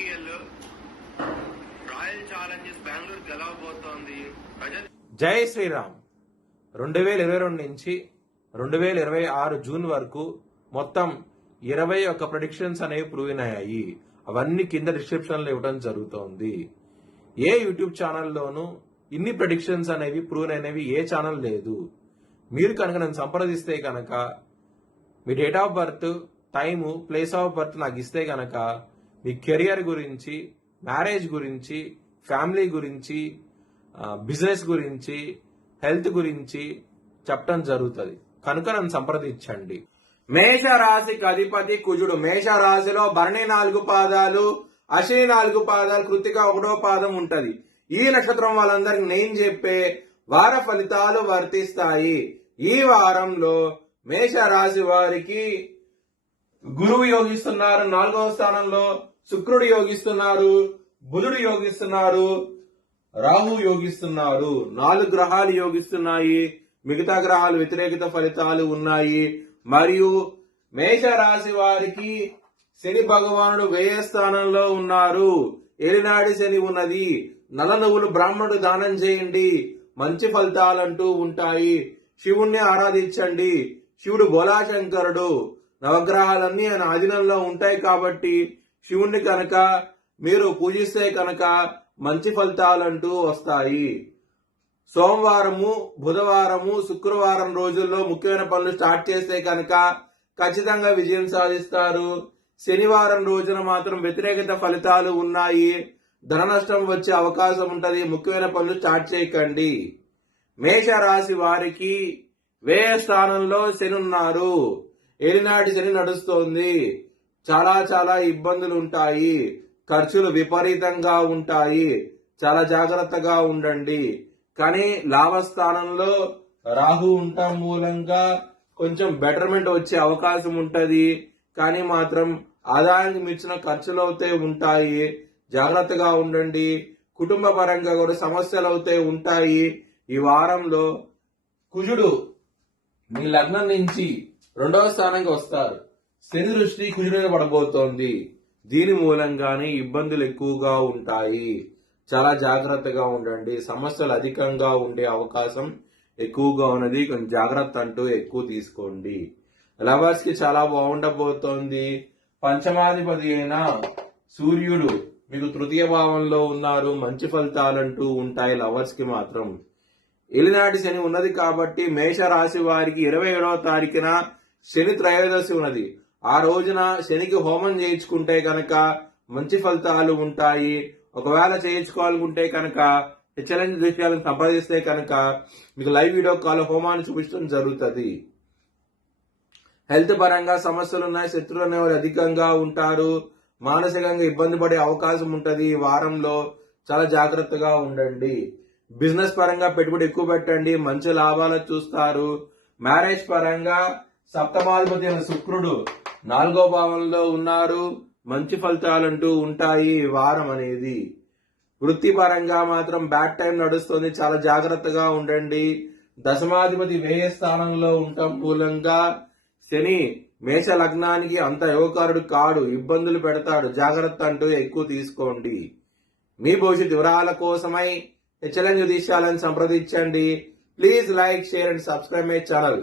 IPL royal challengers Bengaluru గెలవబోతోంది. జై శ్రీరామ్. 2022 నుంచి 2026 జూన్ వరకు మొత్తం 21 ప్రెడిక్షన్స్ అనేవి ప్రూవ్ అయ్యాయి. అవన్నీ కింద డిస్క్రిప్షన్ లో ఇవ్వడం జరుగుతోంది. ఏ యూట్యూబ్ ఛానల్లోనూ ఇన్ని ప్రెడిక్షన్స్ అనేవి ప్రూవ్ అనేవి ఏ ఛానల్ లేదు. మీరు కనుక నన్ను సంప్రదిస్తే కనుక మీ date of birth, time, place of birth నాకు ఇస్తే కనుక మీ కెరియర్ గురించి, మ్యారేజ్ గురించి, ఫ్యామిలీ గురించి, బిజినెస్ గురించి, హెల్త్ గురించి చెప్పడం జరుగుతుంది. కనుక నన్ను సంప్రదించండి. మేష రాశికి అధిపతి కుజుడు. మేష రాశిలో భరణి 4 పాదాలు, అశ్విని 4 పాదాలు, కృత్తిక 1వ పాదం ఉంటది. ఈ నక్షత్రం వాళ్ళందరికి నేను చెప్పే వార ఫలితాలు వర్తిస్తాయి. ఈ వారంలో మేష రాశి వారికి గురువు యోగిస్తున్నారు 4వ స్థానంలో, శుక్రుడు యోగిస్తున్నారు, బుధుడు యోగిస్తున్నారు, రాహు యోగిస్తున్నారు. 4 గ్రహాలు యోగిస్తున్నాయి. మిగతా గ్రహాలు వ్యతిరేకత ఫలితాలు ఉన్నాయి. మరియు మేష రాశి వారికి శని భగవానుడు వ్యయ స్థానంలో ఉన్నారు. ఏలినాడి శని ఉన్నది. నల్ల నువ్వులు బ్రాహ్మణుడు దానం చేయండి, మంచి ఫలితాలంటూ ఉంటాయి. శివుణ్ణి ఆరాధించండి. శివుడు బోలాశంకరుడు. నవగ్రహాలన్నీ ఆయన ఆధీనంలో ఉంటాయి కాబట్టి శివుణ్ణి కనుక మీరు పూజిస్తే కనుక మంచి ఫలితాలంటూ వస్తాయి. సోమవారము, బుధవారము, శుక్రవారం రోజుల్లో ముఖ్యమైన పనులు స్టార్ట్ చేస్తే కనుక ఖచ్చితంగా విజయం సాధిస్తారు. శనివారం రోజున మాత్రం వ్యతిరేకత ఫలితాలు ఉన్నాయి. ధన నష్టం వచ్చే అవకాశం ఉంటది. ముఖ్యమైన పనులు స్టార్ట్ చేయకండి. మేష రాశి వారికి వ్యయ స్థానంలో శని ఉన్నారు. ఏలినాటి శని నడుస్తోంది. చాలా ఇబ్బందులు ఉంటాయి. ఖర్చులు విపరీతంగా ఉంటాయి. చాలా జాగ్రత్తగా ఉండండి. కానీ లాభస్థానంలో రాహు ఉండటం మూలంగా కొంచెం బెటర్మెంట్ వచ్చే అవకాశం ఉంటది. కానీ మాత్రం ఆదాయానికి మించిన ఖర్చులు అయితే ఉంటాయి. జాగ్రత్తగా ఉండండి. కుటుంబ పరంగా కూడా సమస్యలు అయితే ఉంటాయి. ఈ వారంలో కుజుడు మీ లగ్నం నుంచి 2వ స్థానానికి వస్తారు. శని దృష్టి కుజుడు మీద పడబోతోంది. దీని మూలంగానే ఇబ్బందులు ఎక్కువగా ఉంటాయి. చాలా జాగ్రత్తగా ఉండండి. సమస్యలు అధికంగా ఉండే అవకాశం ఎక్కువగా ఉన్నది. కొంచెం జాగ్రత్త అంటూ ఎక్కువ తీసుకోండి. లవర్స్ కి చాలా బాగుండబోతోంది. పంచమాధిపతి అయిన సూర్యుడు మీకు 3వ భావంలో ఉన్నారు. మంచి ఫలితాలంటూ ఉంటాయి. లవర్స్ కి మాత్రం ఏలినాటి శని ఉన్నది కాబట్టి మేష రాశి వారికి 27వ తారీఖున శని త్రయోదశి ఉన్నది. ఆ రోజున శనికి హోమం చేయించుకుంటే కనుక మంచి ఫలితాలు ఉంటాయి. ఒకవేళ చేయించుకోవాలనుకుంటే కనుక ఛాలెంజ్ విషయాలను సంప్రదిస్తే కనుక మీకు లైవ్ వీడియో కాల్ హోమాన్ని చూపించడం జరుగుతుంది. హెల్త్ పరంగా సమస్యలు ఉన్నాయి. శత్రువులు అనేవారు అధికంగా ఉంటారు. మానసికంగా ఇబ్బంది పడే అవకాశం ఉంటది. ఈ వారంలో చాలా జాగ్రత్తగా ఉండండి. బిజినెస్ పరంగా పెట్టుబడి ఎక్కువ పెట్టండి. మంచి లాభాలు చూస్తారు. మ్యారేజ్ పరంగా సప్తమాధిపతి అయిన శుక్రుడు 4వ భావంలో ఉన్నారు. మంచి ఫలితాలంటూ ఉంటాయి ఈ వారం అనేది. వృత్తిపరంగా మాత్రం బ్యాడ్ టైం నడుస్తుంది. చాలా జాగ్రత్తగా ఉండండి. దశమాధిపతి వ్యయ స్థానంలో ఉండటం మూలంగా శని మేష లగ్నానికి అంత యోగకారుడు కాడు. ఇబ్బందులు పెడతాడు. జాగ్రత్త అంటూ ఎక్కువ తీసుకోండి. మీ భవిష్యత్ వివరాల కోసమై ఛాలెంజ్ విషయాలను సంప్రదించండి. Please like, share and subscribe my channel.